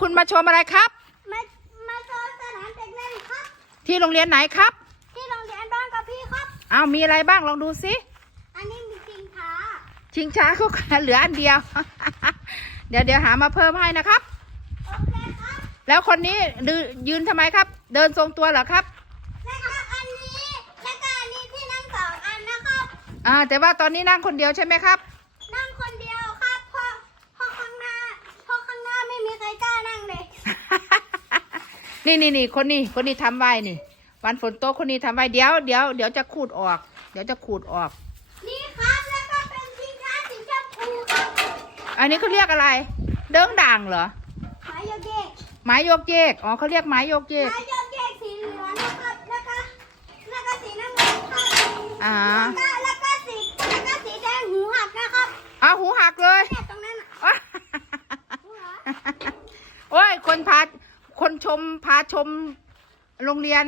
คุณมาชมอะไรครับ มามาโชว์สนามเด็กเล่นครับ ที่โรงเรียนไหนครับ ที่โรงเรียนบ้านกับพี่ครับอ้าวมีอะไรบ้างลองดูสิอันนี้มีจริงขาชิงช้าเขาเหลืออันเดียว เดี๋ยวเดี๋ยวหามาเพิ่มให้นะครับ โอเคครับแล้วคนนี้ดือยืนทำไมครับ เดินทรงตัวเหรอครับแล้วก็อันนี้แล้วก็อันนี้ที่นั่งสองอันนะครับอ่าแต่ว่าตอนนี้นั่งคนเดียวใช่ไหมครับ นั่งคนเดียวครับเพราะเพราะข้างหน้าเพราะข้างหน้าไม่มีใครกล้านั่งเลย นี่นี่นี่คนนี้คนนี้ทำไว้นี่ วันฝนตกคนนี้ทำไว้เดี๋ยวเดี๋ยวเดี๋ยวจะขูดออก เดี๋ยวจะขูดออก นี่ครับแล้วก็เป็นชิงช้าสีชมพูครับอันนี้เขาเรียกอะไร เดิงด่างเหรอไม้โยเกะไม้โยกเยกอ๋อเขาเรียกไม้โยกเยกไม้โยเกะสีเหลืองนะครับแล้วก็แล้วก็สีน้ำเงินครับอ่าแล้วก็แล้วก็สีแล้วก็สีแดงหูหักนะครับเอาหูหักเลยเนี่ยตรงนั้นน่ะว้าหูหักโอ้ย คนพา คนชมพาชมโรงเรียน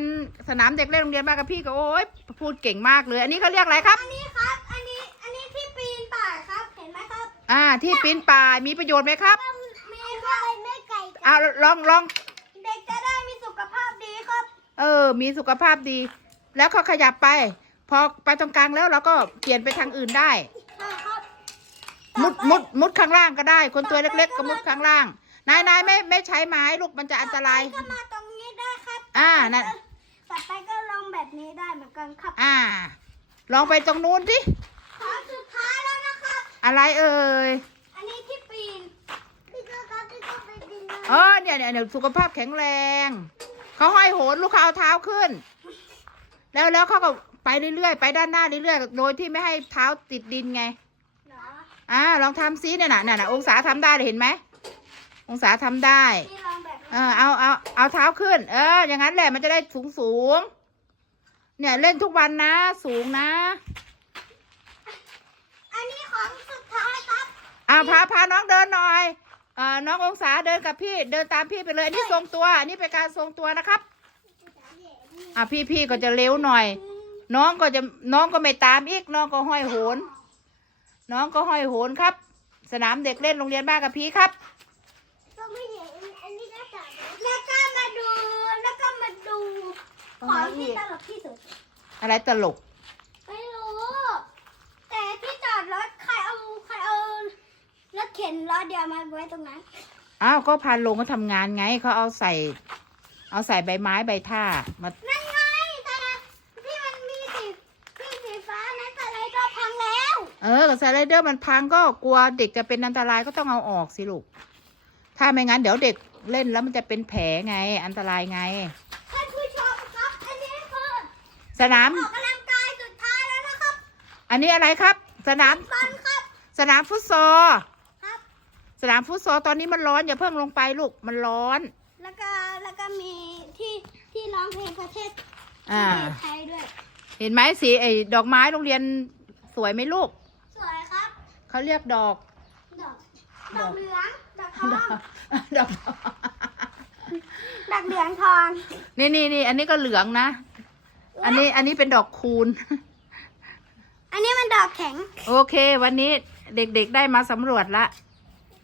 สนามเด็กเล่นโรงเรียนบ้านกับพี่ก็โอ้ยพูดเก่งมากเลย อันนี้เขาเรียกอะไรครับ อันนี้ครับ อันนี้อันนี้ที่ปีนป่ายครับเห็นไหมครับอ่า ที่ปีนป่ายมีประโยชน์ไหมครับมีครับไม่ไก่เอาลองลองเด็กจะได้มีสุขภาพดีครับ เออ มีสุขภาพดี แล้วเขาขยับไป พอไปตรงกลางแล้วเราก็เปลี่ยนไปทางอื่นได้ใช่ครับมุดมุดมุดข้างล่างก็ได้ คนตัวเล็ก ๆ ก็มุดข้างล่าง นายนายไม่ไม่ใช้ไม้ลูกมันจะอันตรายต่อไปก็มาตรงนี้ได้ครับอ่านั่น ต่อไปก็ลงแบบนี้ได้เหมือนกันครับอ่า ลองไปตรงนู้นสิขอสุดท้ายแล้วนะครับ อะไรเอ่ย อันนี้ที่ปีนพี่ก็ครับพี่ก็ไปปีนเลยเออเนี่ยเนี่ยเนี่ยสุขภาพแข็งแรง เขาห้อยโหนลูกเขาเอาเท้าขึ้น แล้วแล้วเขาก็ไปเรื่อยๆ ไปด้านหน้าเรื่อยๆ โดยที่ไม่ให้เท้าติดดินไง เหรออ่า ลองทำซิเนี่ยน่ะน่ะน่ะองศาทำได้เลยเห็นไหม องศาทำได้พี่ลองแบบเออเอาเอาเอาเท้าขึ้น เออ อย่างนั้นแหละมันจะได้สูงสูงๆเนี่ยเล่นทุกวันนะ สูงนะ อันนี้ของสุดท้ายครับอ่าพาพาน้องเดินหน่อยเอ่อน้ององศาเดินกับพี่ เดินตามพี่ไปเลย อันนี้ทรงตัว อันนี้เป็นการทรงตัวนะครับอะพี่พี่ก็จะเร็วหน่อย น้องก็จะน้องก็ไม่ตามอีก น้องก็ห้อยโหน น้องก็ห้อยโหนครับ สนามเด็กเล่นโรงเรียนบ้านกับพี่ครับก็ ไม่เห็นอันนี้ก็จัดแล้วก็มาดูแล้วก็มาดูของที่ตลกที่สุด อะไรตลก ไม่รู้ แต่ที่จอดรถใครเอาใครเอารถเข็นล้อเดียวมาไว้ตรงนั้น อ้าว ก็พานลงก็ทำงานไง เขาเอาใส่ เอาใส่ใบไม้ใบท่ามา นั่นไงแต่ที่มันมีสีที่สีฟ้านั้นแต่ไรก็พังแล้ว เออสไลเดอร์มันพังก็กลัวเด็กจะเป็นอันตรายก็ต้องเอาออกสิลูก ถ้าไม่งั้นเดี๋ยวเด็กเล่นแล้วมันจะเป็นแผลไง อันตรายไง ท่านผู้ชมครับอันนี้คือสนาม ออกกำลังกายสุดท้ายแล้วนะครับอันนี้อะไรครับ สนามฟันครับ สนามฟุตซอลครับ สนามฟุตซอลตอนนี้มันร้อนอย่าเพิ่งลงไปลูก มันร้อน แล้วก็แล้วก็มีที่ที่ร้องเพลงประเทศอ่า ไทยด้วย เห็นไหมสีไอ้ดอกไม้โรงเรียนสวยไหมลูก สวยครับ เขาเรียกดอก ดอก ดอกเหลือง ดอกทอง ดอกดอกเหลืองทอง นี่นี่นี่อันนี้ก็เหลืองนะ อันนี้อันนี้เป็นดอกคูณ อันนี้มันดอกแข็ง โอเค วันนี้เด็กๆได้มาสำรวจละ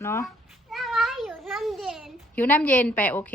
เนาะแล้วก็อยู่น้ำเย็น หิวน้ำเย็นไปโอเค